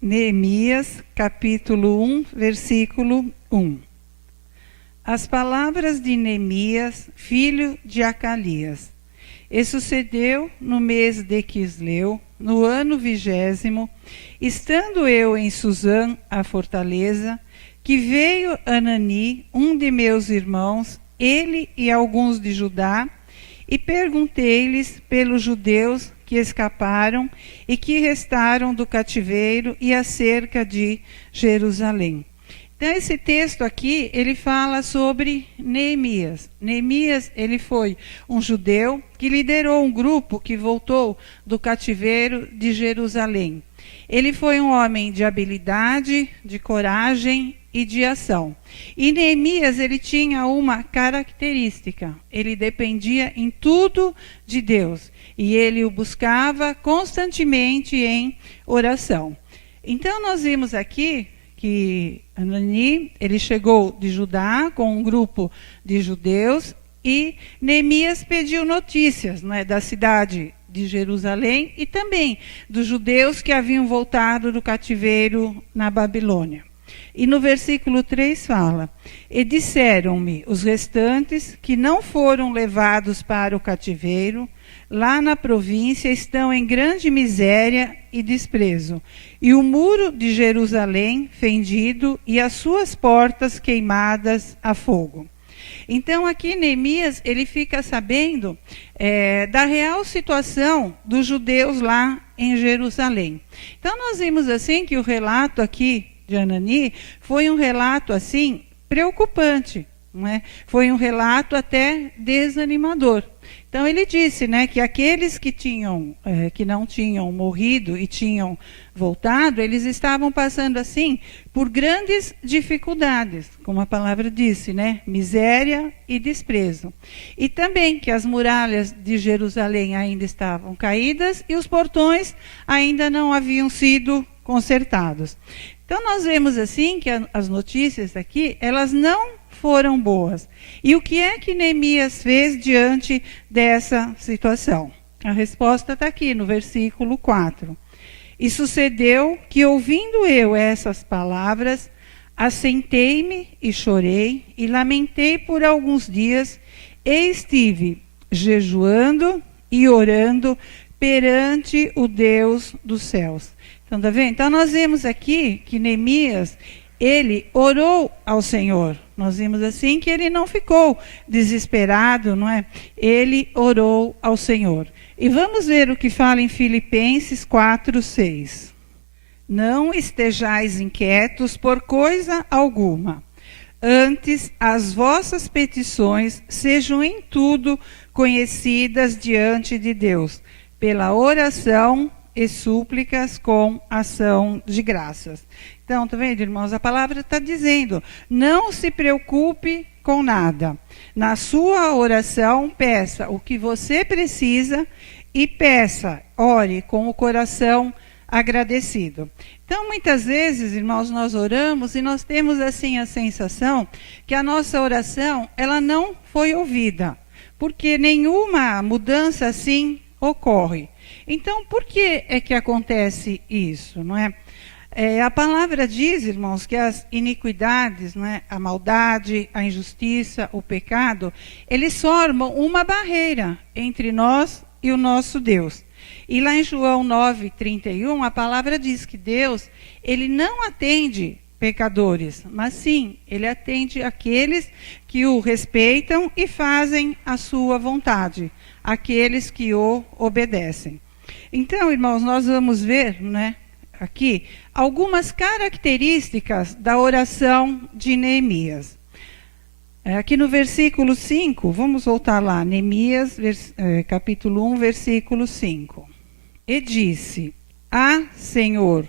Neemias, capítulo 1, versículo 1. As palavras de Neemias, filho de Acalias. E sucedeu no mês de Quisleu, no ano 20º, estando eu em Susã, a fortaleza, que veio Anani, um de meus irmãos, ele e alguns de Judá, e perguntei-lhes pelos judeus que escaparam e que restaram do cativeiro e acerca de Jerusalém. Então, esse texto aqui, ele fala sobre Neemias. Neemias, ele foi um judeu que liderou um grupo que voltou do cativeiro de Jerusalém. Ele foi um homem de habilidade, de coragem e de ação. E Neemias, ele tinha uma característica. Ele dependia em tudo de Deus. E ele o buscava constantemente em oração. Então, nós vimos aqui que Anani, ele chegou de Judá com um grupo de judeus e Neemias pediu notícias, não é, da cidade de Jerusalém e também dos judeus que haviam voltado do cativeiro na Babilônia. E no versículo 3 fala: E disseram-me os restantes que não foram levados para o cativeiro, lá na província estão em grande miséria e desprezo, e o muro de Jerusalém fendido e as suas portas queimadas a fogo. Então aqui Neemias, ele fica sabendo da real situação dos judeus lá em Jerusalém. Então nós vimos assim que o relato aqui de Anani foi um relato assim preocupante, não é? Foi um relato até desanimador. Então ele disse, né, que aqueles que não tinham morrido e tinham voltado, eles estavam passando assim por grandes dificuldades, como a palavra disse, né, miséria e desprezo. E também que as muralhas de Jerusalém ainda estavam caídas e os portões ainda não haviam sido consertados. Então nós vemos assim que as notícias aqui, elas não foram boas. E o que é que Neemias fez diante dessa situação? A resposta está aqui no versículo 4. E sucedeu que, ouvindo eu essas palavras, assentei-me e chorei, e lamentei por alguns dias, e estive jejuando e orando perante o Deus dos céus. Então, tá vendo? Então nós vemos aqui que Neemias, ele orou ao Senhor. Nós vimos assim que ele não ficou desesperado, não é? Ele orou ao Senhor. E vamos ver o que fala em Filipenses 4:6. Não estejais inquietos por coisa alguma. Antes, as vossas petições sejam em tudo conhecidas diante de Deus, pela oração e súplicas com ação de graças. Então, tá vendo, irmãos? A palavra está dizendo, não se preocupe com nada. Na sua oração, peça o que você precisa e ore com o coração agradecido. Então, muitas vezes, irmãos, nós oramos e nós temos assim a sensação que a nossa oração, ela não foi ouvida, porque nenhuma mudança assim ocorre. Então, por que é que acontece isso, não é? A palavra diz, irmãos, que as iniquidades, não é? A maldade, a injustiça, o pecado, eles formam uma barreira entre nós e o nosso Deus. E lá em João 9:31, a palavra diz que Deus, ele não atende pecadores, mas sim, ele atende aqueles que o respeitam e fazem a sua vontade, aqueles que o obedecem. Então, irmãos, nós vamos ver, né, aqui algumas características da oração de Neemias. Aqui no versículo 5, vamos voltar lá, Neemias, capítulo 1, versículo 5. E disse: Senhor,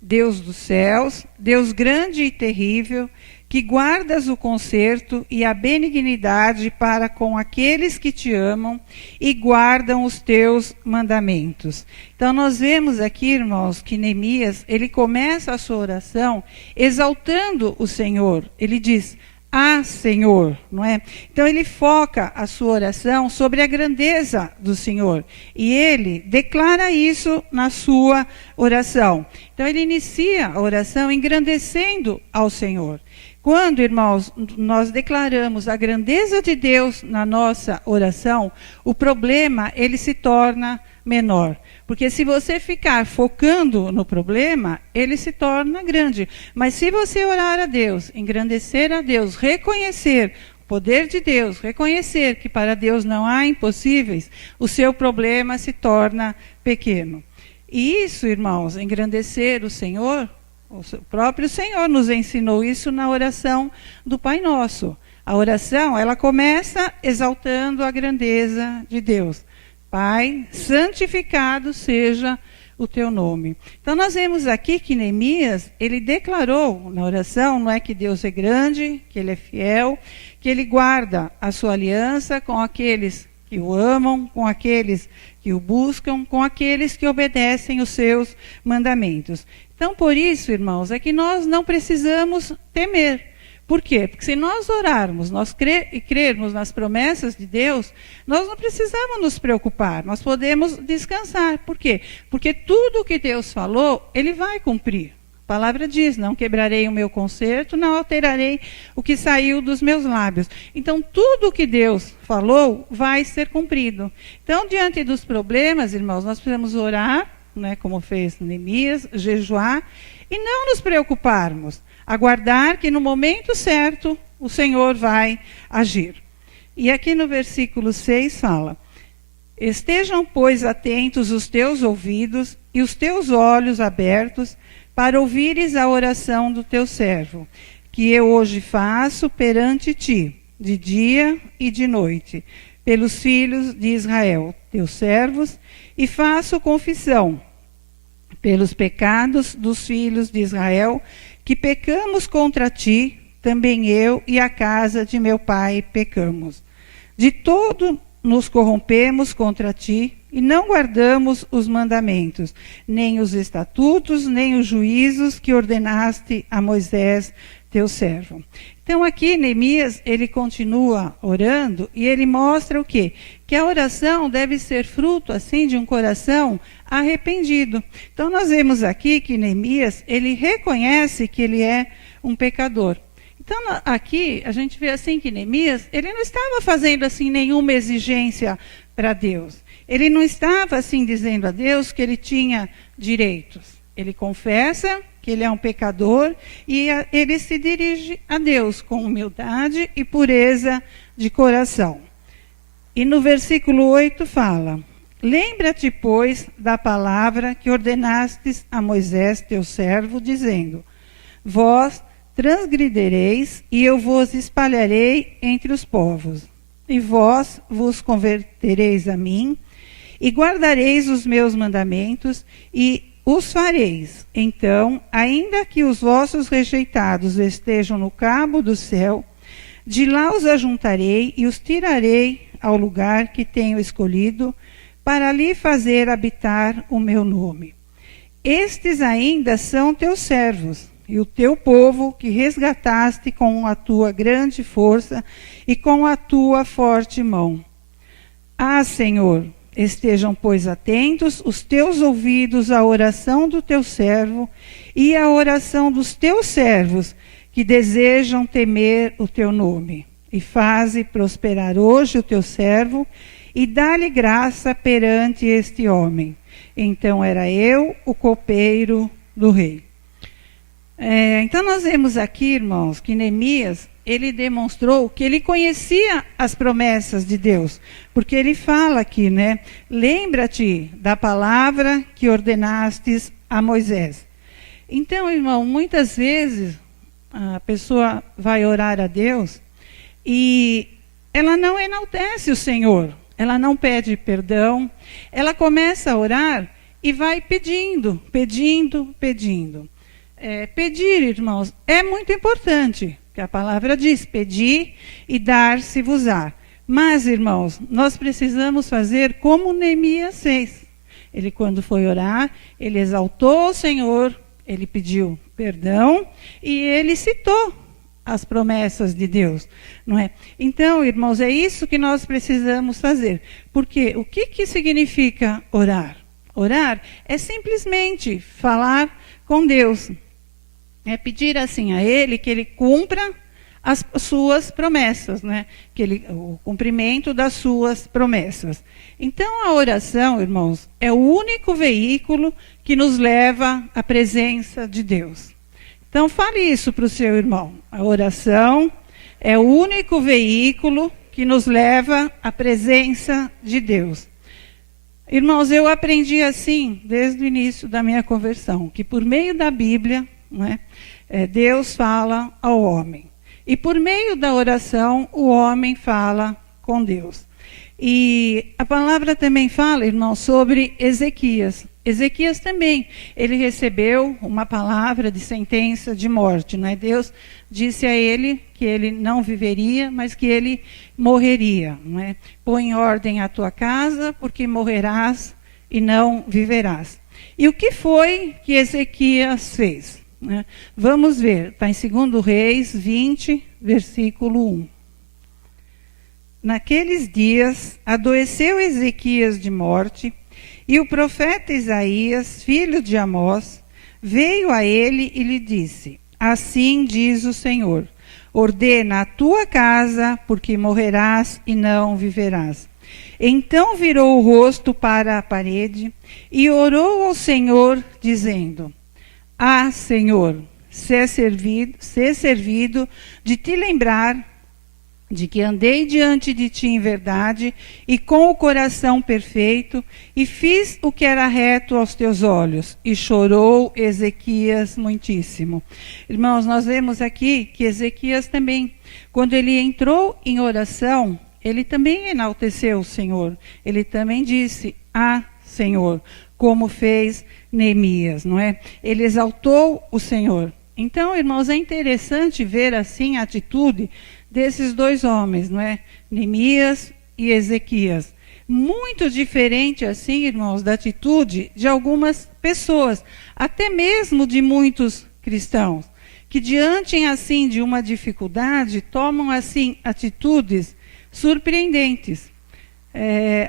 Deus dos céus, Deus grande e terrível, que guardas o conserto e a benignidade para com aqueles que te amam e guardam os teus mandamentos. Então nós vemos aqui, irmãos, que Neemias, ele começa a sua oração exaltando o Senhor. Ele diz: Ah, Senhor, não é? Então ele foca a sua oração sobre a grandeza do Senhor. E ele declara isso na sua oração. Então ele inicia a oração engrandecendo ao Senhor. Quando, irmãos, nós declaramos a grandeza de Deus na nossa oração, o problema ele se torna menor. Porque se você ficar focando no problema, ele se torna grande. Mas se você orar a Deus, engrandecer a Deus, reconhecer o poder de Deus, reconhecer que para Deus não há impossíveis, o seu problema se torna pequeno. E isso, irmãos, engrandecer o Senhor, o próprio Senhor nos ensinou isso na oração do Pai Nosso. A oração, ela começa exaltando a grandeza de Deus. Pai, santificado seja o teu nome. Então nós vemos aqui que Neemias, ele declarou na oração, não é que Deus é grande, que ele é fiel, que ele guarda a sua aliança com aqueles que o amam, com aqueles que o buscam, com aqueles que obedecem os seus mandamentos. Então por isso, irmãos, é que nós não precisamos temer. Por quê? Porque se nós orarmos, nós crermos nas promessas de Deus, nós não precisamos nos preocupar, nós podemos descansar. Por quê? Porque tudo o que Deus falou, Ele vai cumprir. A palavra diz, não quebrarei o meu concerto, não alterarei o que saiu dos meus lábios. Então, tudo o que Deus falou vai ser cumprido. Então, diante dos problemas, irmãos, nós precisamos orar, né, como fez Neemias, jejuar, e não nos preocuparmos. Aguardar que no momento certo o Senhor vai agir. E aqui no versículo 6 fala: estejam, pois, atentos os teus ouvidos e os teus olhos abertos para ouvires a oração do teu servo, que eu hoje faço perante ti, de dia e de noite, pelos filhos de Israel, teus servos, e faço confissão pelos pecados dos filhos de Israel, que pecamos contra ti, também eu e a casa de meu pai pecamos. De todo nos corrompemos contra ti, e não guardamos os mandamentos, nem os estatutos, nem os juízos que ordenaste a Moisés, teu servo. Então aqui Neemias, ele continua orando e ele mostra o quê? Que a oração deve ser fruto assim de um coração arrependido. Então nós vemos aqui que Neemias, ele reconhece que ele é um pecador. Então aqui a gente vê assim que Neemias, ele não estava fazendo assim nenhuma exigência para Deus. Ele não estava assim dizendo a Deus que ele tinha direitos. Ele confessa que ele é um pecador e ele se dirige a Deus com humildade e pureza de coração. E no versículo 8 fala: lembra-te, pois, da palavra que ordenastes a Moisés, teu servo, dizendo: vós transgredireis e eu vos espalharei entre os povos. E vós vos convertereis a mim e guardareis os meus mandamentos e os fareis. Então, ainda que os vossos rejeitados estejam no cabo do céu, de lá os ajuntarei e os tirarei ao lugar que tenho escolhido, para ali fazer habitar o meu nome. Estes ainda são teus servos, e o teu povo que resgataste com a tua grande força e com a tua forte mão. Ah, Senhor, estejam, pois, atentos os teus ouvidos à oração do teu servo e à oração dos teus servos que desejam temer o teu nome. E faze prosperar hoje o teu servo e dá-lhe graça perante este homem. Então era eu o copeiro do rei. Então nós vemos aqui, irmãos, que Neemias, ele demonstrou que ele conhecia as promessas de Deus, porque ele fala aqui, né? Lembra-te da palavra que ordenastes a Moisés. Então, irmão, muitas vezes a pessoa vai orar a Deus e ela não enaltece o Senhor, ela não pede perdão, ela começa a orar e vai pedindo, pedindo, pedindo. Pedir, irmãos, é muito importante, que a palavra diz: pedir e dar-se-vos-á. Mas, irmãos, nós precisamos fazer como Neemias fez. Ele, quando foi orar, ele exaltou o Senhor, ele pediu perdão e ele citou as promessas de Deus, não é? Então, irmãos, é isso que nós precisamos fazer. Porque o que significa orar? Orar é simplesmente falar com Deus. É pedir assim a Ele que Ele cumpra as suas promessas, né? O cumprimento das suas promessas. Então, a oração, irmãos, é o único veículo que nos leva à presença de Deus. Então, fale isso para o seu irmão. A oração é o único veículo que nos leva à presença de Deus. Irmãos, eu aprendi assim desde o início da minha conversão, que por meio da Bíblia, né, Deus fala ao homem. E por meio da oração, o homem fala com Deus. E a palavra também fala, irmão, sobre Ezequias. Ezequias também, ele recebeu uma palavra de sentença de morte, né? Deus disse a ele que ele não viveria, mas que ele morreria, né? Põe em ordem a tua casa, porque morrerás e não viverás. E o que foi que Ezequias fez? Né? Vamos ver, está em 2 Reis 20, versículo 1. Naqueles dias, adoeceu Ezequias de morte, e o profeta Isaías, filho de Amós, veio a ele e lhe disse: assim diz o Senhor, ordena a tua casa, porque morrerás e não viverás. Então virou o rosto para a parede e orou ao Senhor, dizendo: ah, Senhor, ser servido de te lembrar de que andei diante de ti em verdade e com o coração perfeito, e fiz o que era reto aos teus olhos. E chorou Ezequias muitíssimo. Irmãos, nós vemos aqui que Ezequias também, quando ele entrou em oração, ele também enalteceu o Senhor. Ele também disse: ah, Senhor, como fez Neemias, não é? Ele exaltou o Senhor. Então, irmãos, é interessante ver assim a atitude desses dois homens, não é? Neemias e Ezequias. Muito diferente assim, irmãos, da atitude de algumas pessoas, até mesmo de muitos cristãos, que diante assim de uma dificuldade tomam assim atitudes surpreendentes.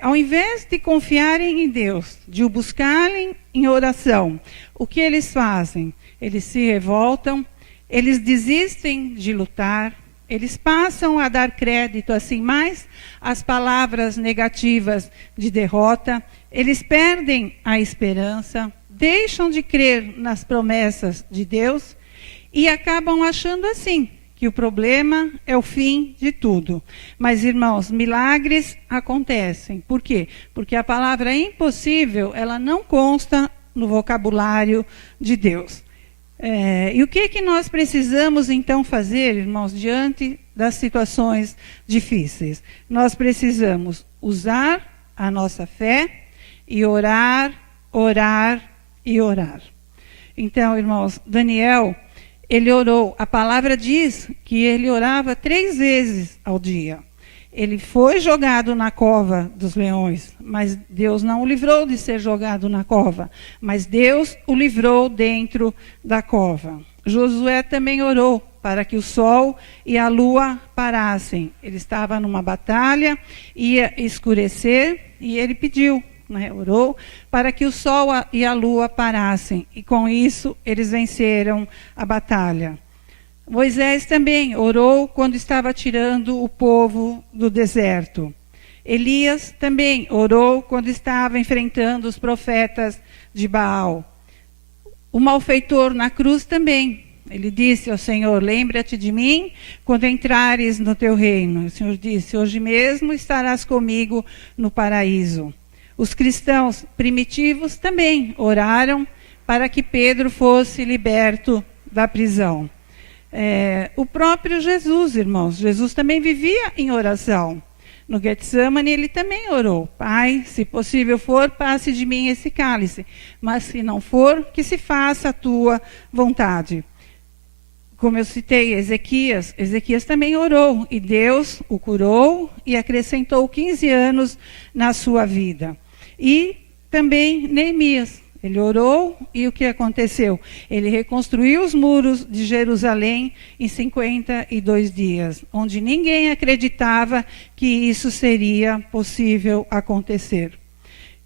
Ao invés de confiarem em Deus, de o buscarem em oração, o que eles fazem? Eles se revoltam, eles desistem de lutar, eles passam a dar crédito assim mais às palavras negativas de derrota, eles perdem a esperança, deixam de crer nas promessas de Deus e acabam achando assim, que o problema é o fim de tudo. Mas, irmãos, milagres acontecem. Por quê? Porque a palavra impossível, ela não consta no vocabulário de Deus. E o que nós precisamos, então, fazer, irmãos, diante das situações difíceis? Nós precisamos usar a nossa fé e orar, orar e orar. Então, irmãos, Daniel, ele orou, a palavra diz que ele orava 3 vezes ao dia. Ele foi jogado na cova dos leões, mas Deus não o livrou de ser jogado na cova, mas Deus o livrou dentro da cova. Josué também orou para que o sol e a lua parassem. Ele estava numa batalha, ia escurecer, e ele pediu, né, orou para que o sol e a lua parassem, e com isso eles venceram a batalha. Moisés também orou quando estava tirando o povo do deserto. Elias também orou quando estava enfrentando os profetas de Baal. O malfeitor na cruz também. Ele disse ao Senhor: lembra-te de mim quando entrares no teu reino. O Senhor disse: hoje mesmo estarás comigo no paraíso. Os cristãos primitivos também oraram para que Pedro fosse liberto da prisão. O próprio Jesus, irmãos, Jesus também vivia em oração. No Getsemane ele também orou: Pai, se possível for, passe de mim esse cálice, mas se não for, que se faça a tua vontade. Como eu citei Ezequias também orou, e Deus o curou e acrescentou 15 anos na sua vida. E também Neemias, Ele orou e o que aconteceu? Ele reconstruiu os muros de Jerusalém em 52 dias, onde ninguém acreditava que isso seria possível acontecer.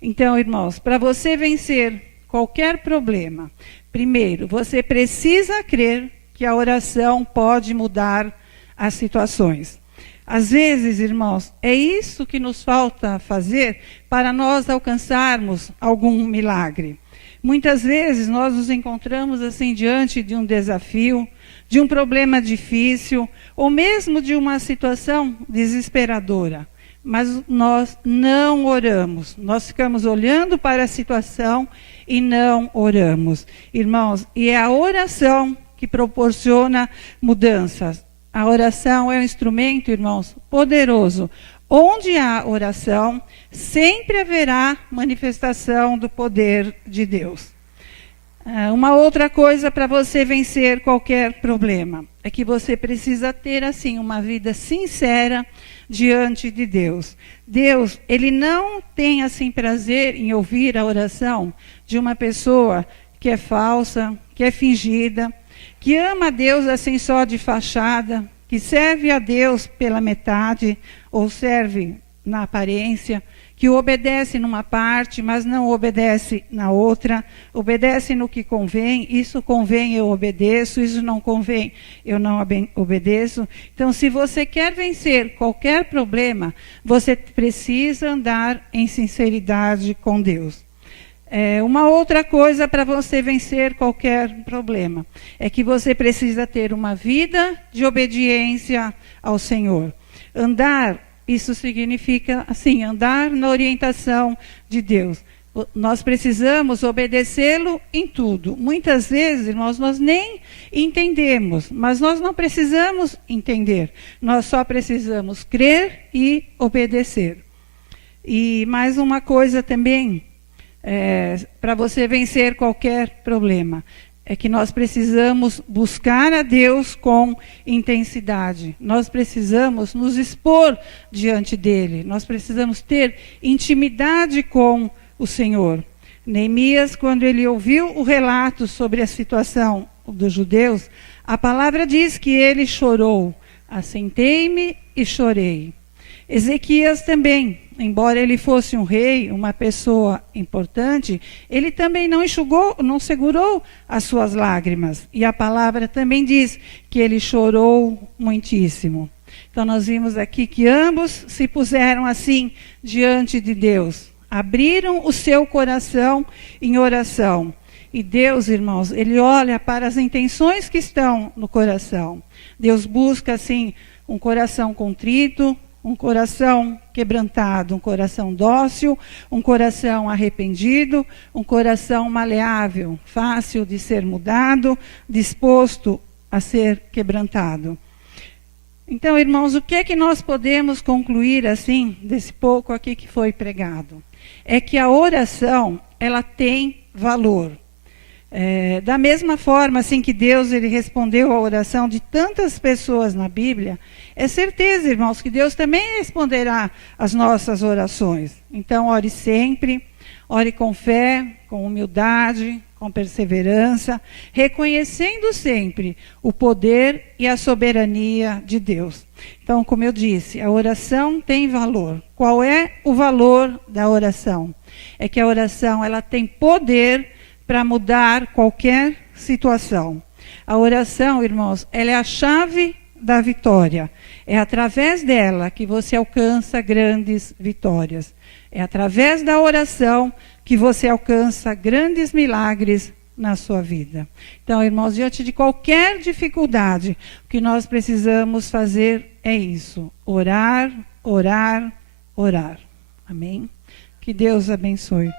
Então, irmãos, para você vencer qualquer problema, primeiro, você precisa crer que a oração pode mudar as situações. Às vezes, irmãos, é isso que nos falta fazer para nós alcançarmos algum milagre. Muitas vezes nós nos encontramos assim diante de um desafio, de um problema difícil, ou mesmo de uma situação desesperadora. Mas nós não oramos, nós ficamos olhando para a situação e não oramos. Irmãos, e é a oração que proporciona mudanças. A oração é um instrumento, irmãos, poderoso. Onde há oração, sempre haverá manifestação do poder de Deus. Uma outra coisa para você vencer qualquer problema é que você precisa ter, assim, uma vida sincera diante de Deus. Deus, Ele não tem, assim, prazer em ouvir a oração de uma pessoa que é falsa, que é fingida, que ama a Deus, assim, só de fachada, que serve a Deus pela metade, ou serve na aparência, que obedece numa parte, mas não obedece na outra, obedece no que convém, isso convém, eu obedeço, isso não convém, eu não obedeço. Então, se você quer vencer qualquer problema, você precisa andar em sinceridade com Deus. Uma outra coisa para você vencer qualquer problema é que você precisa ter uma vida de obediência ao Senhor. Isso significa, assim, andar na orientação de Deus. Nós precisamos obedecê-lo em tudo. Muitas vezes, irmãos, nós nem entendemos, mas nós não precisamos entender. Nós só precisamos crer e obedecer. E mais uma coisa também, para você vencer qualquer problema, é que nós precisamos buscar a Deus com intensidade. Nós precisamos nos expor diante dele. Nós precisamos ter intimidade com o Senhor. Neemias, quando ele ouviu o relato sobre a situação dos judeus, a palavra diz que ele chorou. Assentei-me e chorei. Ezequias também, embora ele fosse um rei, uma pessoa importante, ele também não segurou as suas lágrimas. E a palavra também diz que ele chorou muitíssimo. Então nós vimos aqui que ambos se puseram assim diante de Deus. Abriram o seu coração em oração. E Deus, irmãos, Ele olha para as intenções que estão no coração. Deus busca, assim, um coração contrito, um coração quebrantado, um coração dócil, um coração arrependido, um coração maleável, fácil de ser mudado, disposto a ser quebrantado. Então, irmãos, o que é que nós podemos concluir, assim, desse pouco aqui que foi pregado? É que a oração, ela tem valor. Da mesma forma assim que Deus ele respondeu à oração de tantas pessoas na Bíblia, é certeza, irmãos, que Deus também responderá às nossas orações. Então, ore sempre, ore com fé, com humildade, com perseverança, reconhecendo sempre o poder e a soberania de Deus. Então, como eu disse, a oração tem valor. Qual é o valor da oração? É que a oração ela tem poder para mudar qualquer situação. A oração, irmãos, ela é a chave da vitória. É através dela que você alcança grandes vitórias. É através da oração que você alcança grandes milagres na sua vida. Então, irmãos, diante de qualquer dificuldade, o que nós precisamos fazer é isso: orar, orar, orar. Amém? Que Deus abençoe.